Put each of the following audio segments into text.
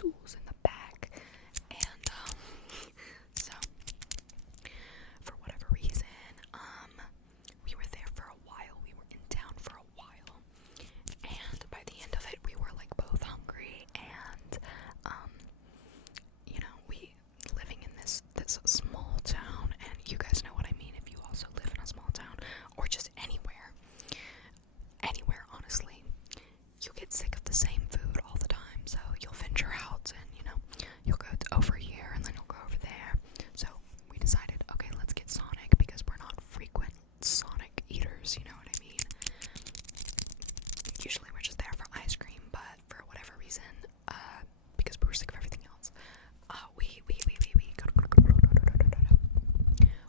tools in the back. And so for whatever reason, we were there for a while. We were in town for a while, and by the end of it, we were like both hungry, and we living in this small town, and you guys know what I mean if you also live in a small town or just anywhere honestly, you get sick of the same food all the time. So you'll venture out, and you'll go over here and then you'll go over there. So we decided, okay, let's get Sonic, because we're not frequent Sonic eaters, you know what I mean? Usually we're just there for ice cream, but for whatever reason, because we were sick of everything else,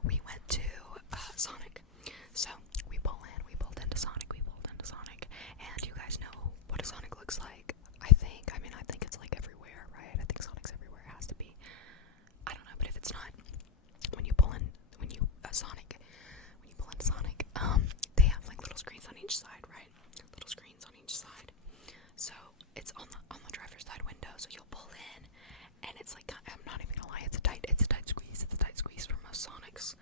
we went to Sonic. So we pulled into Sonic, and you guys know what a Sonic looks like. I think it's like everywhere, right? I think Sonic's everywhere. It has to be. I don't know, but if it's not, when you pull into Sonic, they have like little screens on each side, right? Little screens on each side. So it's on the driver's side window. So you'll pull in, and it's like, I'm not even gonna lie, it's a tight squeeze. It's a tight squeeze for most Sonics.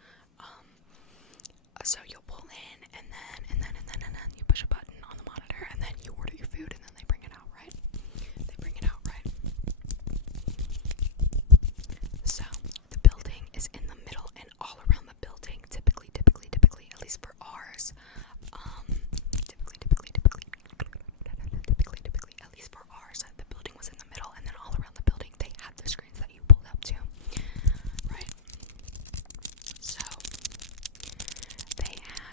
So you'll pull in, and then you push a button on the monitor, and then you order your food, and then they bring it out, right? So the building is in the middle, and all around the building, typically, at least for ours, at least for ours, the building was in the middle, and then all around the building, they had the screens that you pulled up to, right? So they had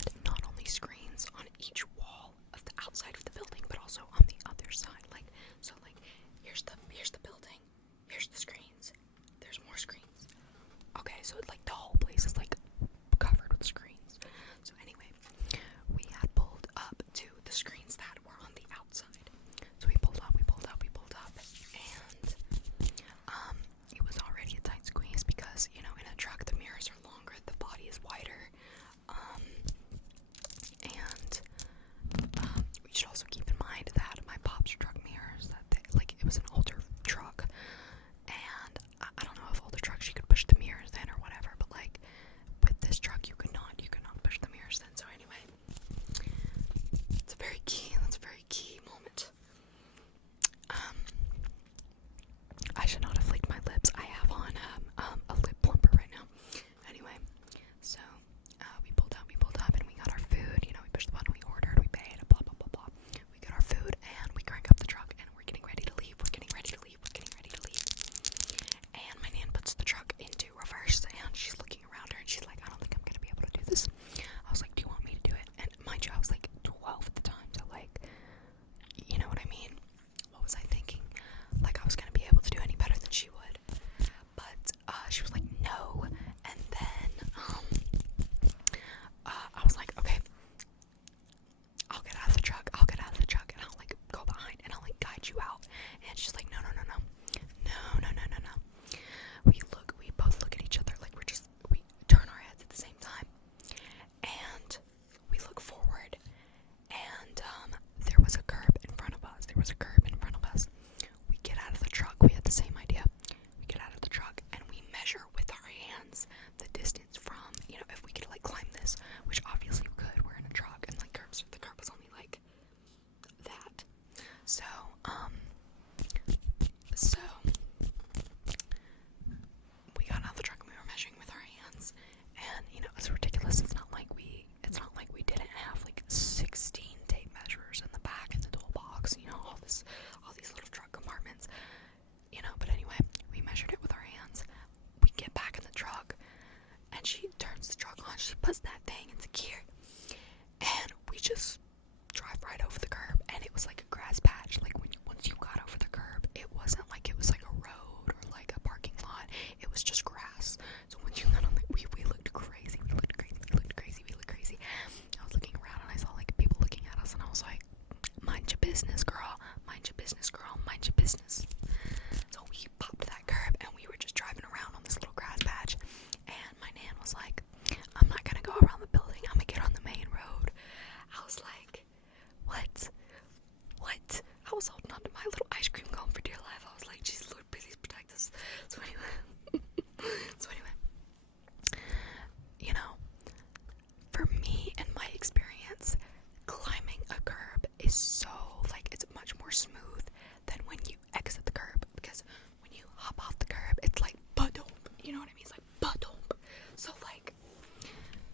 you know what I mean? It's like ba-dump. So like,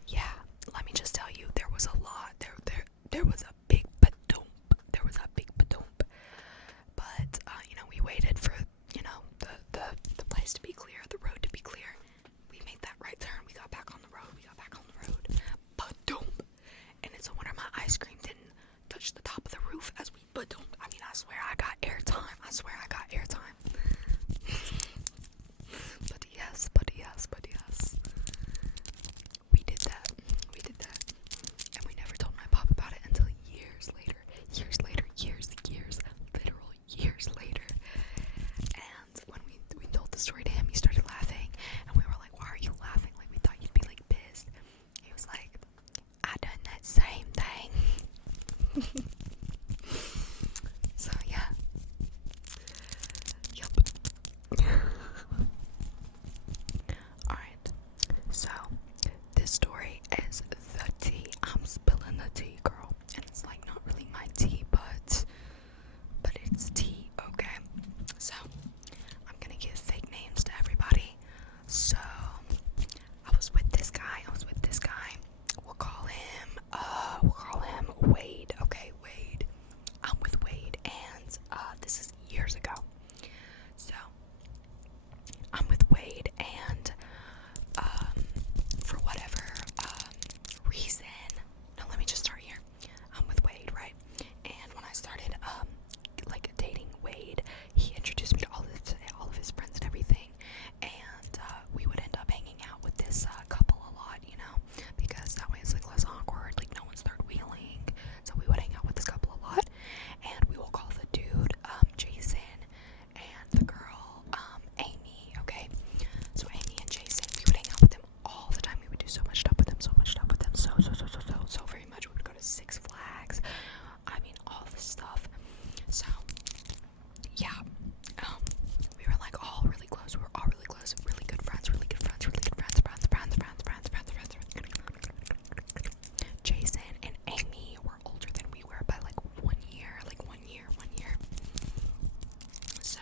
yeah, let me just tell you, there was a lot. There was a big ba-dump. There was a big ba-dump. But you know, we waited for, you know, the place to be clear, the road to be clear. We made that right turn. We got back on the road. Ba-dump. And it's a wonder my ice cream didn't touch the top of the roof as we ba-dumped. I mean, I swear I got airtime. But yes. We did that. And we never told my pop about it until years later. Literal years later. And when we told the story to him, he started laughing. And we were like, why are you laughing? Like, we thought you'd be like pissed. He was like, I done that same thing. So yeah. Yup. Alright. So this story is the tea. I'm spilling the tea, girl. And it's like not really my tea, but it's tea, okay? So I'm gonna give fake names to everybody. So I was with this guy. We'll call him Wade. Okay, Wade. I'm with Wade, and this is years ago. So I'm with Wade, and for whatever reason, no, let me just start here. I'm with Wade, right? And when I started like dating Wade, he introduced me to all of his friends and everything, and we would end up hanging out with this couple a lot, you know, because that way it's like less awkward, like no one's third wheeling. So we would hang out with this couple a lot, and we will call the dude Jason and the girl Amy. Okay, so Amy and Jason, we would hang out with them all the time. We would do so much stuff with them, so very much. We would go to Six Flags. I mean, all this stuff. So yeah, we were like all really close. We were all really close, really good friends. Jason and Amy were older than we were by like 1 year. So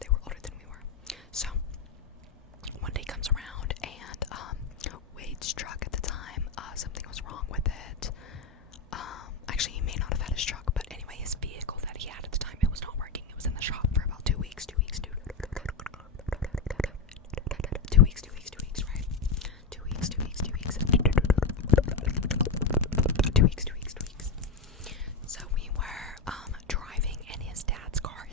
they were older than we were. So one day comes around, and Wade's truck at the time, something was wrong with it. Actually, he may not have had his truck, but anyway, his vehicle that he had at the time, it was not working. It was in the shop for about 2 weeks, right? 2 weeks. So we were driving in his dad's car.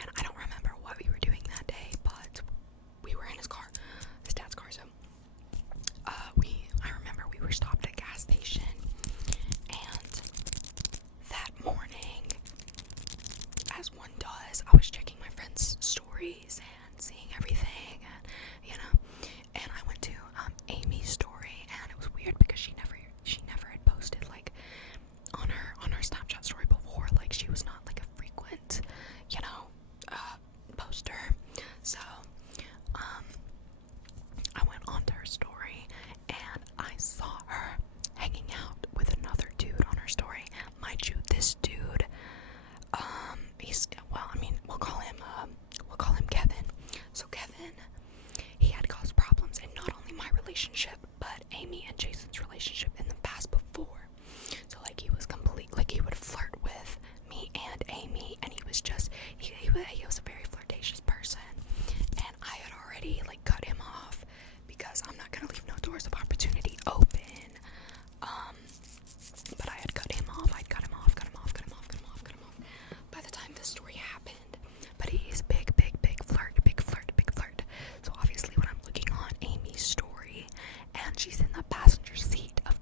And I don't remember what we were doing that day, but we were in his car, his dad's car. So I remember we were stopped at a gas station, and that morning, as one does, I was checking my friends' stories and seeing everything, and you know, and I went to Amy's story, and it was weird because she never had posted like on her Snapchat story before. Like, she was not like a frequent, you know, poster. So I went onto her story, and I saw her hanging out with another dude on her story. Mind you, this dude, we'll call him Kevin. So Kevin, he had caused problems in not only my relationship, but Amy and Jason's relationship in the past before. So like, he was he would flirt with me and Amy, and he was a very flirtatious person, and I had already like cut him off because I'm not gonna leave no doors of opportunity open. But I had cut him off. I'd cut him off. By the time this story happened, but he's big flirt. So obviously, when I'm looking on Amy's story, and she's in the passenger seat of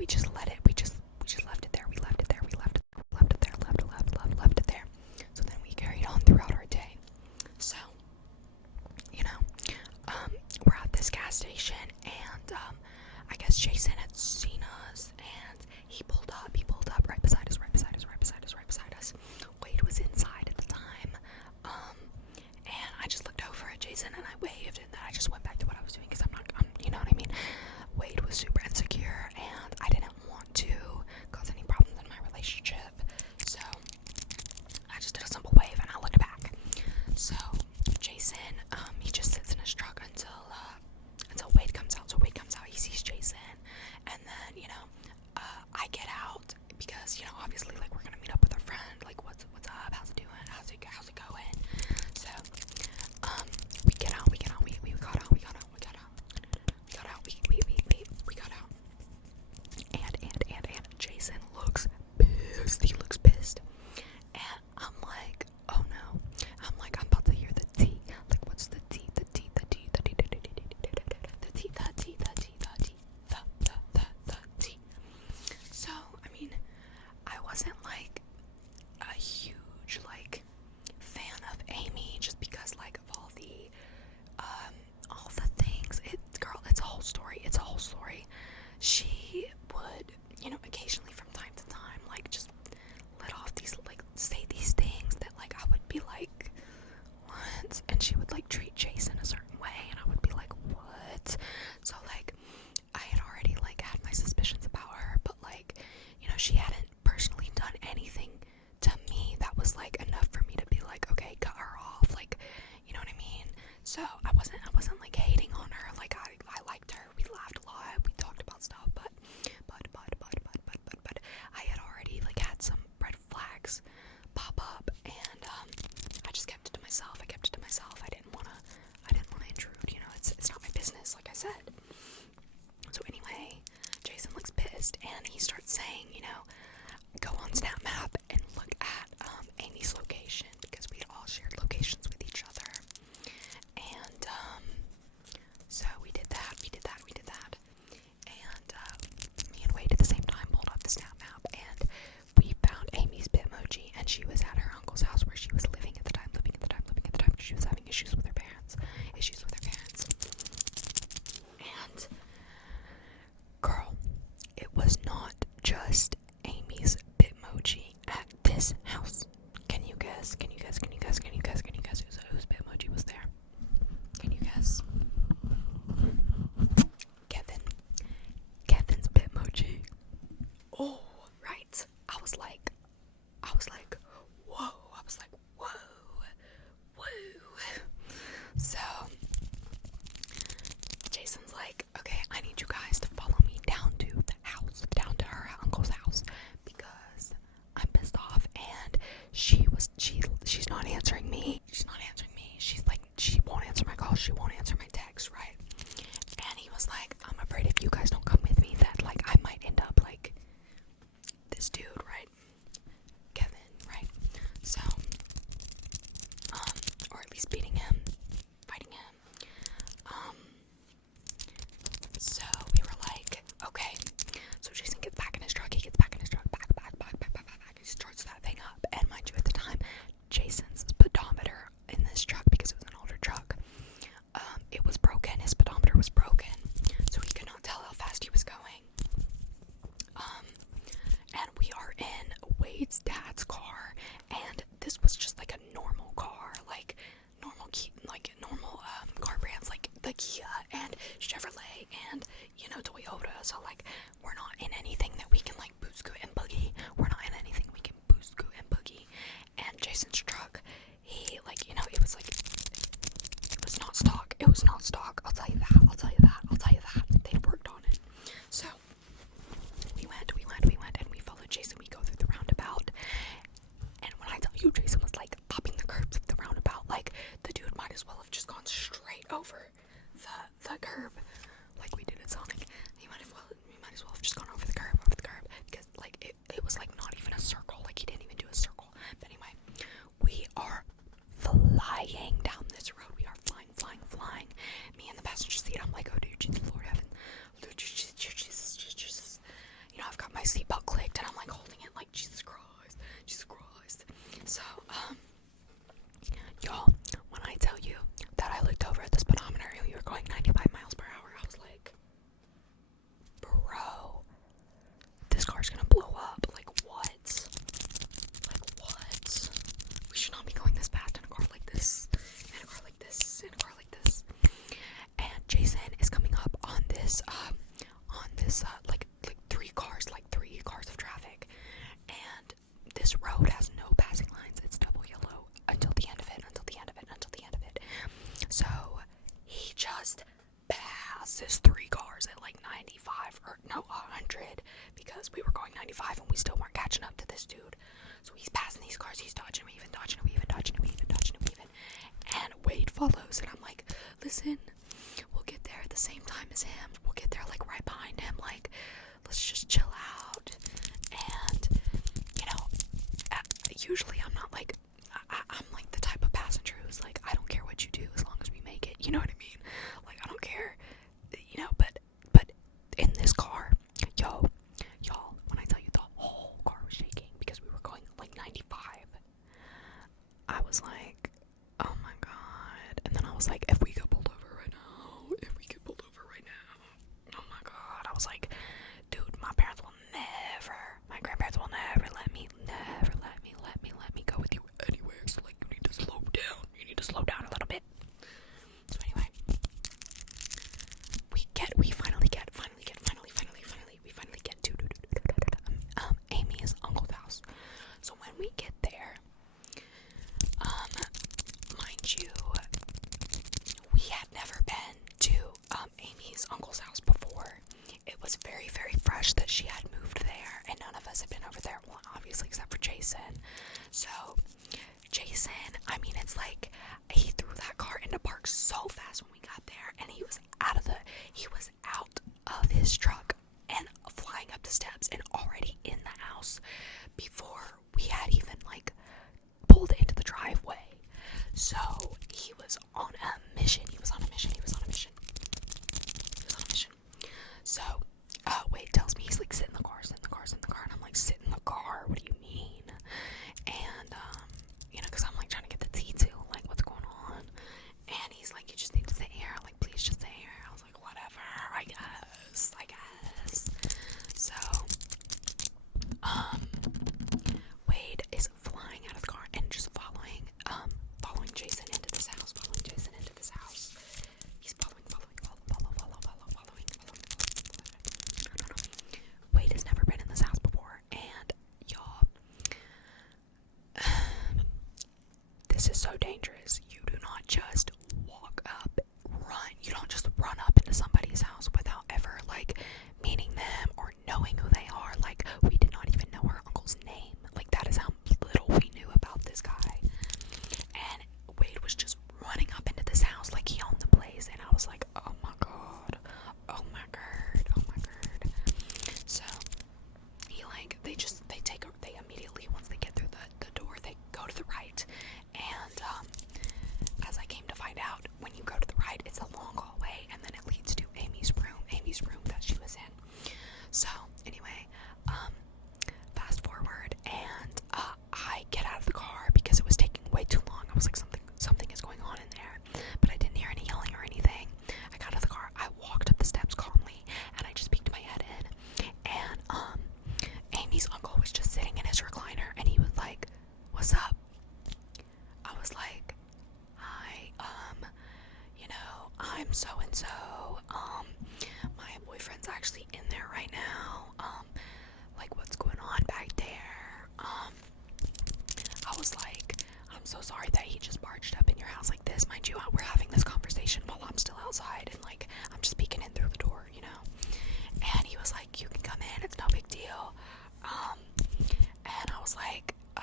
we just let it. We just left it there. We left it there. We left it there. We left it there. Left it there. So then we carried on throughout our day. So, you know, we're at this gas station, and I guess Jason had seen us, and he pulled up right beside us. Wade was inside at the time, and I just looked over at Jason and I waved, and then I just went back to what I was doing because you know what I mean. Wade was super insecure, and I didn't want to cause any problems in my relationship, so I just did a simple wave and I looked back. So Jason, he just sits in his truck until Wade comes out. So Wade comes out, he sees Jason, and then, you know, I get out because, you know, obviously, like, we're gonna meet up with our friend, like, what's up, how's it doing, how's it going? So we got out, and Jason looks pissed, and I'm like, oh no, I'm about to hear the tea, like, what's the tea, the tea. So, I mean, I wasn't, like, a huge, like, fan of Amy, just because, like, of all the things. It's a whole story. She would, you know, occasionally from time to time, like, just let off these, like, say these things that, like, I would be like, what? And she would, like, treat Jason a certain way, and I would be like, what? So, like, I had already, like, had my suspicions about her, but, like, you know, she hadn't personally done anything to me that was, like, enough for me to be like, okay, cut her off, like, you know what I mean? So I wasn't like hating on her. Like, I liked her. We laughed a lot. We talked about stuff, but I had already, like, had some red flags pop up, and I just kept it to myself. I didn't wanna intrude. You know, it's not my business, like I said. So anyway, Jason looks pissed, and he starts saying, you know, go on Snap Map and look at Amy's location, because we'd all shared locations with each other. And so we did that. And me and Wade at the same time pulled up the Snap Map, and we found Amy's Bitmoji, and she was at her uncle's house where she was living at the time. She was having issues with her parents. And girl, it was not just Amy's Bitmoji at this house. Can you guess whose Bitmoji was there? Can you guess? Kevin's Bitmoji. Oh, right. I was like, whoa. So Jason's like, okay, I need you guys to follow me down to the house, down to her uncle's house, because I'm pissed off, and she's not answering me. She's like, she won't answer my calls, she won't answer my texts, right? And he was like, I'm afraid if you guys don't come with me, that, like, I might end up like this dude, right? Kevin, right? So, or at least beating him, fighting him. So we were like, okay. So Jason gets back in his truck, back. He starts that thing up, and mind you, at the time, Jason's speedometer in this truck, because it was an older truck, it was broken. His speedometer was broken, so he could not tell how fast he was going. And we are in Wade's dad's car, and this was just like a normal car, like normal car brands, like the Kia and Chevrolet and, you know, Toyota. So, like, we're not in anything that we can, like, boot scoot and boogie. And Jason's truck, he, like, you know, it was not stock. I'll tell you that. They'd worked on it. So we went, and we followed Jason. We go through the roundabout, and when I tell you, Jason was, like, popping the curbs of the roundabout, like, the dude might as well have just gone straight over the curb, like we did at Sonic. We might as well have just gone over the curb, this like three cars of traffic, and this road has no passing lines. It's double yellow until the end of it, until the end of it, until the end of it. So he just passes three cars at like 95 or no 100 because we were going 95 and we still weren't catching up to this dude. So he's passing these cars, he's dodging, weaving, dodging, weaving, dodging, weaving, dodging, weaving. And Wade follows, and I'm like, listen, we'll get there at the same time as him. We'll get there like right behind him. Like, let's just chill out. And, you know, usually I'm not like, I'm like the type of passenger who's like, I don't care what you do as long as we make it. You know what I mean? Like, I don't care, you know, but in this car, y'all, when I tell you the whole car was shaking because we were going like 95, I was like, oh my god. And then I was like, if we get pulled over right now, oh my god. I was like, dude, my grandparents will never let me go with you anywhere. So like, you need to slow down a little bit. So anyway, we finally get to Amy's uncle's house. So when we get there, mind you, we had never been to Amy's uncle's house before. It was very, very fresh that she had moved there, and none of us had been over there, well, obviously, except for Jason. So Jason, I mean, it's like he threw that car into park so fast when we got there, and he was out of his truck and flying up the steps and already in the house before we had even like pulled into the driveway. So he was on a mission. So Wade tells me, he's like, sit in the car, and I'm like, sit in the car, what do you mean? And you know, because I'm like trying to get the tea too, like, what's going on? And he's like, you just need to sit here, like, please just sit here. I was like, whatever, I guess. So Wade is flying out of the car and just following Jason into this house. He's following. Wade has never been in this house before, and y'all, this is so dangerous. You do not just walk up, run. You don't just run up into somebody's house without ever like meeting them or knowing who they are. Like, we did not even know her uncle's name. Like, that is how little we knew about this guy. And Wade was just running up into this house like he owned the place, and I was like, oh my god. So they immediately, once they get through the door, they go to the right. And as I came to find out, when you go to the right, it's a long hallway, and then it leads to Amy's room that she was in. So anyway, fast forward, and I get out of the car because it was taking way too long. I was like, something is going on in there, but I didn't hear any yelling or anything. I got out of the car, I walked up the steps calmly, and I just peeked my head in, and Amy's uncle was just sitting in his recliner, and he was like, what's up? I was like, hi, you know, I'm so and so, my boyfriend's actually in there right now, like, what's going on back there? I was like, I'm so sorry that he just barged up in your house like this. Mind you, we're having this conversation while I'm still outside, and like, I'm just peeking in through the door, you know? And he was like, you can come in, it's no big deal. And I was like, no,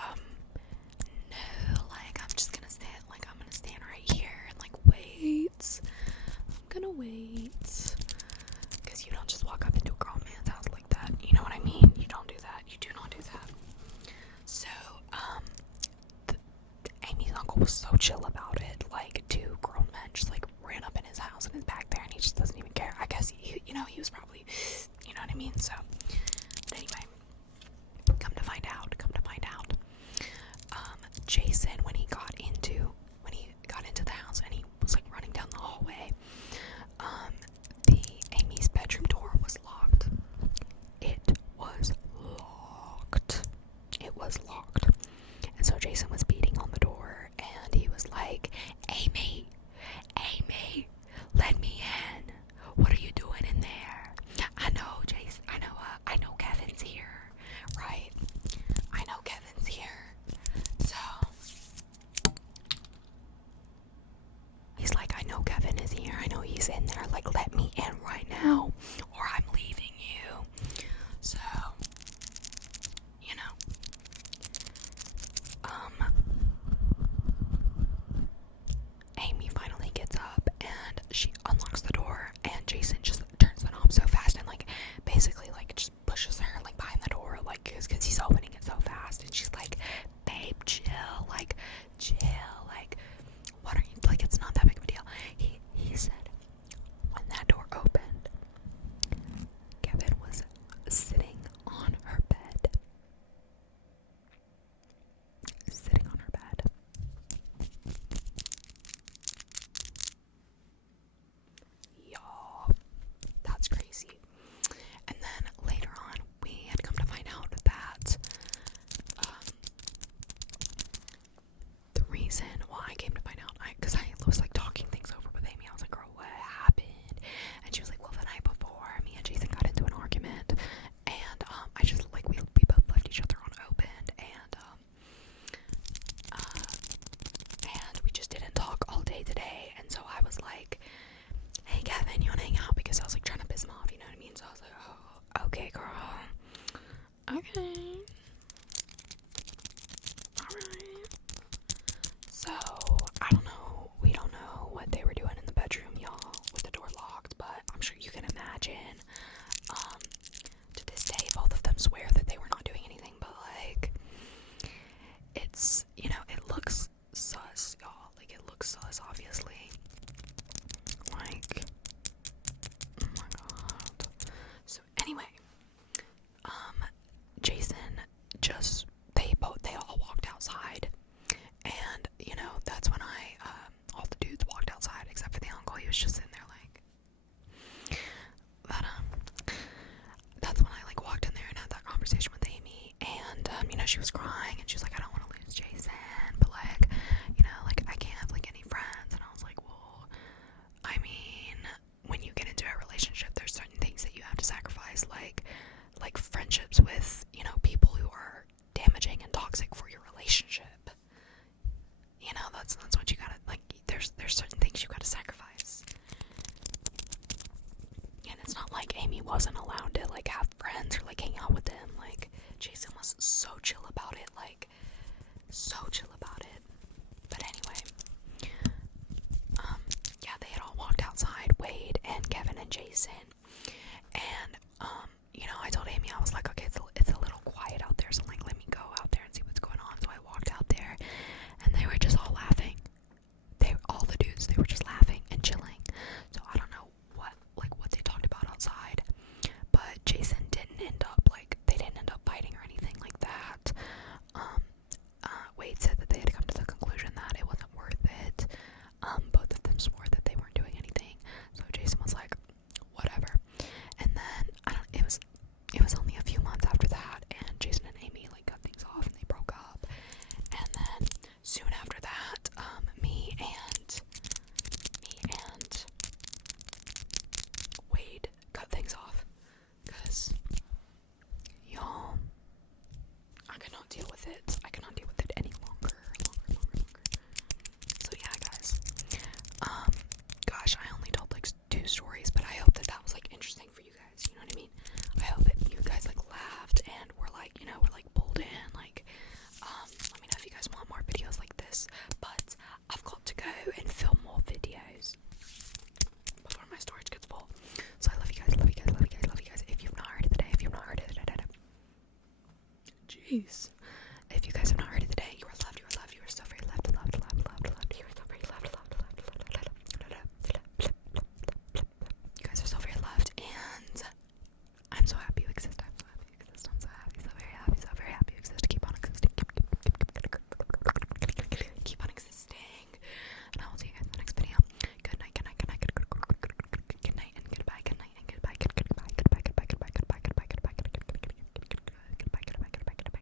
like, I'm just gonna stand, like, I'm gonna stand right here and like wait. I'm gonna wait. Because you don't just walk up into a grown man's house like that. You know what I mean? You don't do that. You do not do that. So, Amy's uncle was so chill about it. Like, two grown men just like ran up in his house and is back there, and he just doesn't even care. I guess he was probably, you know what I mean? So, but anyway, come to find out, Jason, when he got into the house and he was like running down the hallway, the Amy's bedroom door was locked. It was locked. And so Jason was beating on the door, and he was like, Amy, let me in. What are you doing in there? I know, Jason. Okay. Alright. So, I don't know. We don't know what they were doing in the bedroom, y'all, with the door locked, but I'm sure you can imagine. To this day, both of them swear that they were not doing anything, but like, it's, you know, it looks sus, y'all. Like, it looks sus, obviously. Like, oh my god. So, anyway, Jason just, they all walked outside, and, you know, that's when all the dudes walked outside, except for the uncle. He was just sitting there, like, but, that's when I, like, walked in there and had that conversation with Amy, and, you know, she was crying, and she was like, I don't want to lose Jason, but, like, you know, like, I can't have, like, any friends, and I was like, well, I mean, when you get into a relationship, there's certain things that you have to sacrifice, like friendships with, you know, people who are damaging and toxic for your relationship. You know, that's what you gotta, like, there's certain things you gotta sacrifice. And it's not like Amy wasn't allowed to, like, have friends or, like, hang out with them. Like, Jason was so chill about it, like, so chill about it. But anyway, yeah, they had all walked outside, Wade and Kevin and Jason, and, you know, I told Amy, I was like, okay, it's a little quiet out there, so, like, let me go out there and see what's going on. So I walked out there, and they were just all laughing. All the dudes, they were just laughing and chilling. So I don't know what they talked about outside, but Jason didn't end up, like, they didn't end up fighting or anything like that. Wade said that they had come to the conclusion that it wasn't worth it. Both of them swore that they weren't doing anything, so Jason was like, whatever. And then it was only a few months after that, and Jason and Amy, like, cut things off and they broke up. And then soon after that, me and Wade cut things off, because, y'all, I cannot deal with it. I cannot deal with it any longer. So yeah, guys. Gosh, I only told, like, 2 stories, but I hope that was, like, interesting for you guys. You know what I mean? I hope that you guys, like, laughed and were like, you know, pulled in. Like, let me know if you guys want more videos like this. But I've got to go and film more videos before my storage gets full. So I love you guys, love you guys, love you guys, love you guys. If you've not heard of the day, jeez.